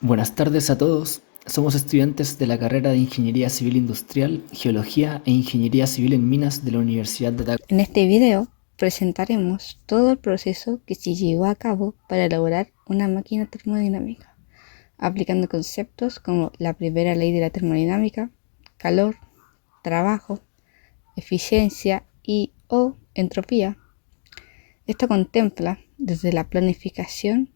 Buenas tardes a todos. Somos estudiantes de la carrera de Ingeniería Civil Industrial, Geología e Ingeniería Civil en Minas de la Universidad de Atac. En este video presentaremos todo el proceso que se llevó a cabo para elaborar una máquina termodinámica, aplicando conceptos como la primera ley de la termodinámica, calor, trabajo, eficiencia y o entropía. Esto contempla desde la planificación,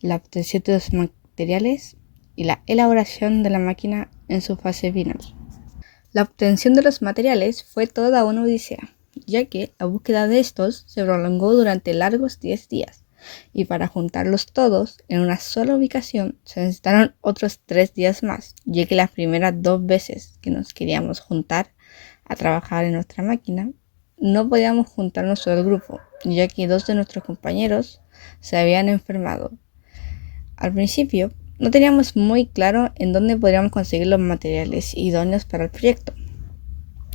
la obtención de los materiales y la elaboración de la máquina en su fase final. La obtención de los materiales fue toda una odisea, ya que la búsqueda de estos se prolongó durante largos 10 días, y para juntarlos todos en una sola ubicación se necesitaron otros 3 días más, ya que las primeras 2 veces que nos queríamos juntar a trabajar en nuestra máquina, no podíamos juntarnos solo el grupo, ya que 2 de nuestros compañeros se habían enfermado. Al principio, no teníamos muy claro en dónde podríamos conseguir los materiales idóneos para el proyecto.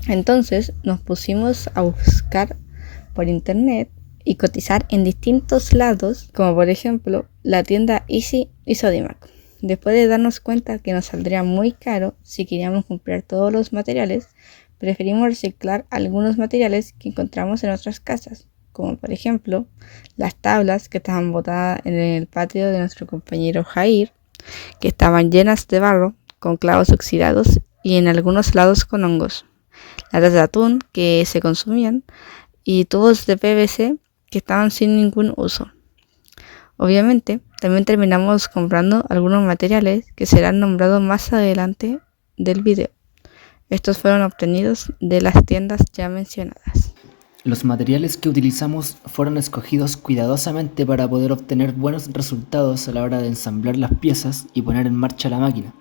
Entonces nos pusimos a buscar por internet y cotizar en distintos lados, como por ejemplo la tienda Easy y Sodimac. Después de darnos cuenta que nos saldría muy caro si queríamos comprar todos los materiales, preferimos reciclar algunos materiales que encontramos en otras casas, como por ejemplo las tablas que estaban botadas en el patio de nuestro compañero Jair, que estaban llenas de barro, con clavos oxidados y en algunos lados con hongos, latas de atún que se consumían y tubos de PVC que estaban sin ningún uso. Obviamente, también terminamos comprando algunos materiales que serán nombrados más adelante del video. Estos fueron obtenidos de las tiendas ya mencionadas. Los materiales que utilizamos fueron escogidos cuidadosamente para poder obtener buenos resultados a la hora de ensamblar las piezas y poner en marcha la máquina.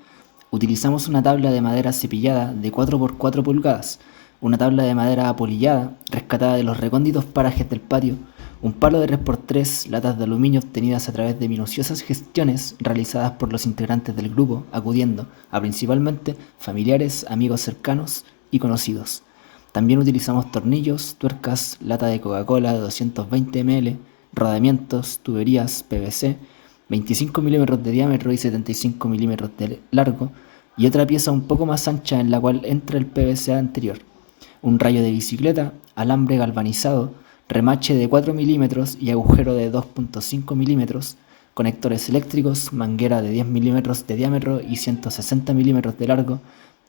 Utilizamos una tabla de madera cepillada de 4 por 4 pulgadas, una tabla de madera apolillada rescatada de los recónditos parajes del patio, un palo de 3 por 3 latas de aluminio obtenidas a través de minuciosas gestiones realizadas por los integrantes del grupo, acudiendo a principalmente familiares, amigos cercanos y conocidos. También utilizamos tornillos, tuercas, lata de Coca-Cola de 220 ml, rodamientos, tuberías, PVC, 25 milímetros de diámetro y 75 milímetros de largo, y otra pieza un poco más ancha en la cual entra el PVC anterior, un rayo de bicicleta, alambre galvanizado, remache de 4 milímetros y agujero de 2.5 milímetros, conectores eléctricos, manguera de 10 milímetros de diámetro y 160 milímetros de largo,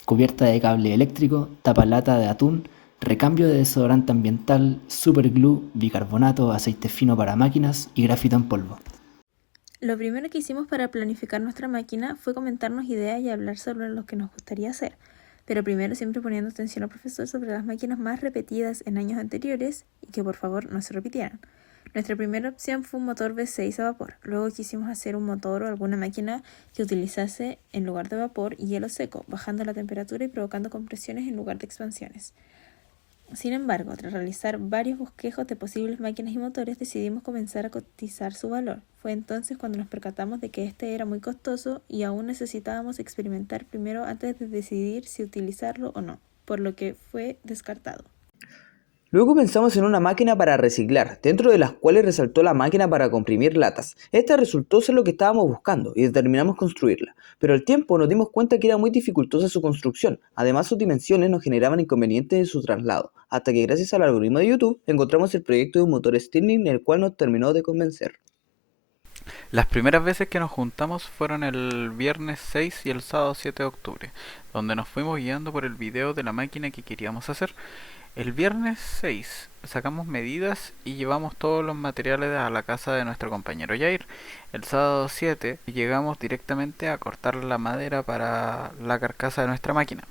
cubierta de cable eléctrico, tapalata de atún, recambio de desodorante ambiental, superglue, bicarbonato, aceite fino para máquinas y grafito en polvo. Lo primero que hicimos para planificar nuestra máquina fue comentarnos ideas y hablar sobre lo que nos gustaría hacer, pero primero siempre poniendo atención al profesor sobre las máquinas más repetidas en años anteriores y que por favor no se repitieran. Nuestra primera opción fue un motor V6 a vapor. Luego quisimos hacer un motor o alguna máquina que utilizase en lugar de vapor hielo seco, bajando la temperatura y provocando compresiones en lugar de expansiones. Sin embargo, tras realizar varios bosquejos de posibles máquinas y motores, decidimos comenzar a cotizar su valor. Fue entonces cuando nos percatamos de que este era muy costoso y aún necesitábamos experimentar primero antes de decidir si utilizarlo o no, por lo que fue descartado. Luego pensamos en una máquina para reciclar, dentro de las cuales resaltó la máquina para comprimir latas. Esta resultó ser lo que estábamos buscando y determinamos construirla, pero al tiempo nos dimos cuenta que era muy dificultosa su construcción. Además, sus dimensiones nos generaban inconvenientes en su traslado, hasta que gracias al algoritmo de YouTube encontramos el proyecto de un motor Stirling, el cual nos terminó de convencer. Las primeras veces que nos juntamos fueron el viernes 6 y el sábado 7 de octubre, donde nos fuimos guiando por el video de la máquina que queríamos hacer. El viernes 6 sacamos medidas y llevamos todos los materiales a la casa de nuestro compañero Jair. El sábado 7 llegamos directamente a cortar la madera para la carcasa de nuestra máquina.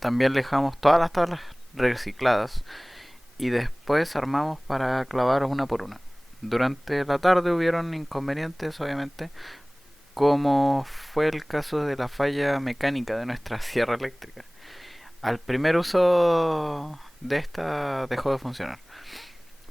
También dejamos todas las tablas recicladas y después armamos para clavar una por una. Durante la tarde hubieron inconvenientes, obviamente, como fue el caso de la falla mecánica de nuestra sierra eléctrica. Al primer uso de esta dejó de funcionar,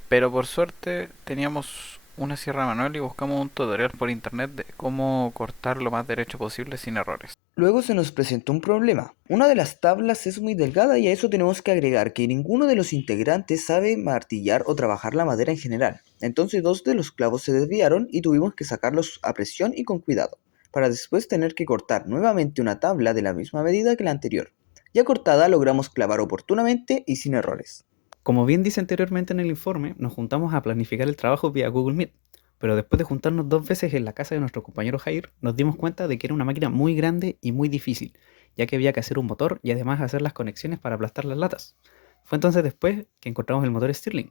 pero por suerte teníamos una sierra manual y buscamos un tutorial por internet de cómo cortar lo más derecho posible sin errores. Luego se nos presentó un problema. Una de las tablas es muy delgada y a eso tenemos que agregar que ninguno de los integrantes sabe martillar o trabajar la madera en general. Entonces 2 de los clavos se desviaron y tuvimos que sacarlos a presión y con cuidado. para después tener que cortar nuevamente una tabla de la misma medida que la anterior. Ya cortada logramos clavar oportunamente y sin errores. Como bien dice anteriormente en el informe, nos juntamos a planificar el trabajo vía Google Meet, pero después de juntarnos 2 veces en la casa de nuestro compañero Jair, nos dimos cuenta de que era una máquina muy grande y muy difícil, ya que había que hacer un motor y además hacer las conexiones para aplastar las latas. Fue entonces después que encontramos el motor Stirling.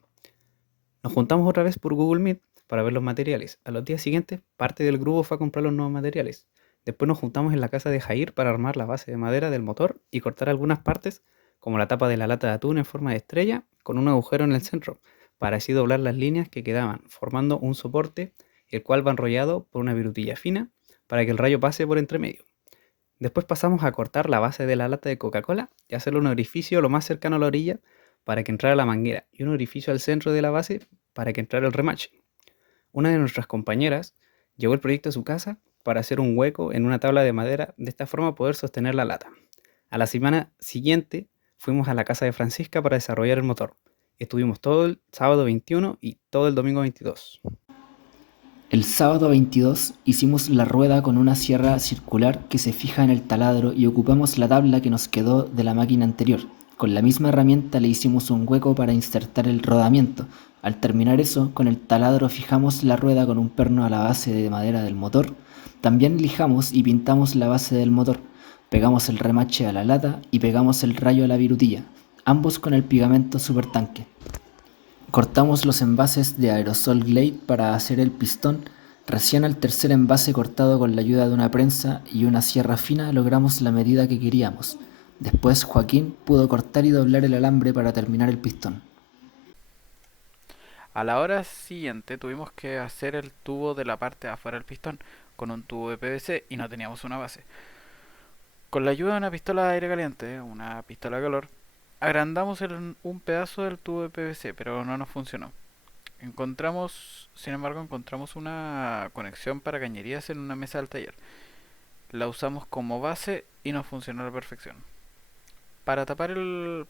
Nos juntamos otra vez por Google Meet para ver los materiales. A los días siguientes, parte del grupo fue a comprar los nuevos materiales. Después nos juntamos en la casa de Jair para armar la base de madera del motor y cortar algunas partes, como la tapa de la lata de atún en forma de estrella, con un agujero en el centro, para así doblar las líneas que quedaban, formando un soporte, el cual va enrollado por una virutilla fina para que el rayo pase por entre medio. Después pasamos a cortar la base de la lata de Coca-Cola y hacerle un orificio lo más cercano a la orilla para que entrara la manguera y un orificio al centro de la base para que entrara el remache. Una de nuestras compañeras llevó el proyecto a su casa para hacer un hueco en una tabla de madera, de esta forma poder sostener la lata. A la semana siguiente fuimos a la casa de Francisca para desarrollar el motor. Estuvimos todo el sábado 21 y todo el domingo 22. El sábado 22 hicimos la rueda con una sierra circular que se fija en el taladro y ocupamos la tabla que nos quedó de la máquina anterior. Con la misma herramienta le hicimos un hueco para insertar el rodamiento. Al terminar eso, con el taladro fijamos la rueda con un perno a la base de madera del motor. También lijamos y pintamos la base del motor. Pegamos el remache a la lata y pegamos el rayo a la virutilla, ambos con el pegamento supertanque. Cortamos los envases de aerosol Glade para hacer el pistón. Recién al tercer envase cortado con la ayuda de una prensa y una sierra fina logramos la medida que queríamos. Después Joaquín pudo cortar y doblar el alambre para terminar el pistón. A la hora siguiente tuvimos que hacer el tubo de la parte de afuera del pistón con un tubo de PVC y no teníamos una base. Con la ayuda de una pistola de aire caliente, una pistola de calor, agrandamos un pedazo del tubo de PVC, pero no nos funcionó. Sin embargo, encontramos una conexión para cañerías en una mesa del taller. La usamos como base y nos funcionó a la perfección. Para tapar el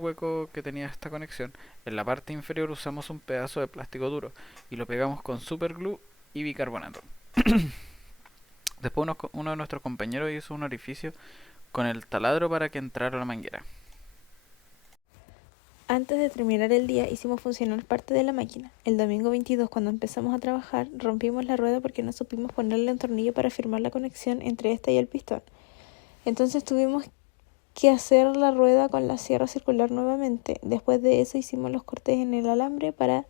hueco que tenía esta conexión, en la parte inferior usamos un pedazo de plástico duro y lo pegamos con superglue y bicarbonato. Después uno de nuestros compañeros hizo un orificio con el taladro para que entrara la manguera. Antes de terminar el día hicimos funcionar parte de la máquina. El domingo 22, cuando empezamos a trabajar, rompimos la rueda porque no supimos ponerle un tornillo para firmar la conexión entre esta y el pistón. Entonces tuvimos que hacer la rueda con la sierra circular nuevamente. Después de eso hicimos los cortes en el alambre para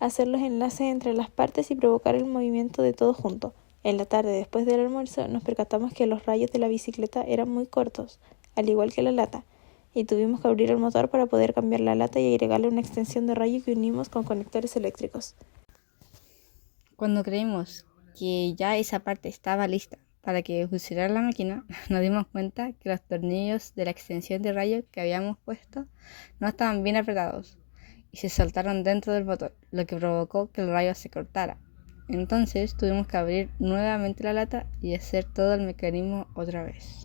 hacer los enlaces entre las partes y provocar el movimiento de todo junto. En la tarde, después del almuerzo, nos percatamos que los rayos de la bicicleta eran muy cortos, al igual que la lata, y tuvimos que abrir el motor para poder cambiar la lata y agregarle una extensión de rayo que unimos con conectores eléctricos. Cuando creímos que ya esa parte estaba lista para que funcionara la máquina, nos dimos cuenta que los tornillos de la extensión de rayo que habíamos puesto no estaban bien apretados y se soltaron dentro del motor, lo que provocó que el rayo se cortara. Entonces tuvimos que abrir nuevamente la lata y hacer todo el mecanismo otra vez.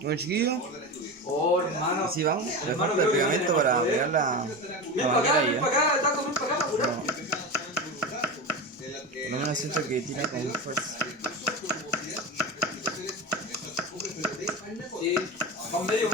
Bueno, chiquillos, así vamos. Le falta el pegamento para pegar la manguera ahí, Por lo menos siento que tira con fuerza. Sí, con medio